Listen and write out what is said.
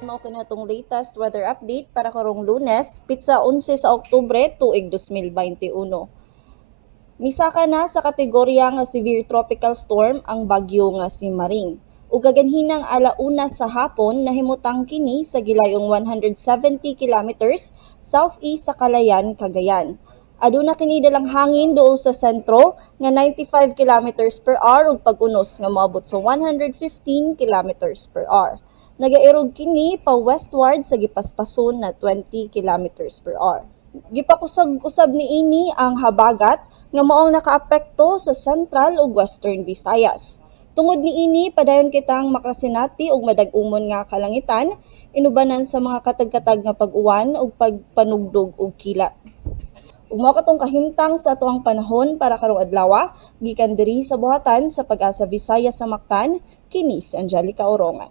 Mao kanatong latest weather update para karong Lunes, pitsa 11 sa Oktubre tuig 2021. Misaka na sa kategorya nga severe tropical storm ang bagyo nga si Maring. Ug gaganhinang alauna sa hapon nahimutang kini sa gilayong 170 kilometers southeast sa Calayan, Cagayan. Aduna kini dalang hangin duol sa sentro nga 95 kilometers per hour ug pag-unos nga moabot sa 115 kilometers per hour. Nagairog kini pa westward sa gipaspason na 20 kilometers per hour. Gipakusog usab niini ang habagat nga maong nakaapekto sa Central ug Western Visayas. Tungod niini padayon kitang makasinati og madag-umon nga kalangitan inubanan sa mga katag-katag nga pag-uwan ug pagpanugdog og kilat. Ug mao katong kahimtang sa atoang panahon para karong adlaw, gikan diri sa buhatan sa Pag-asa Visayas sa Mactan, kini si Angelica Orongan.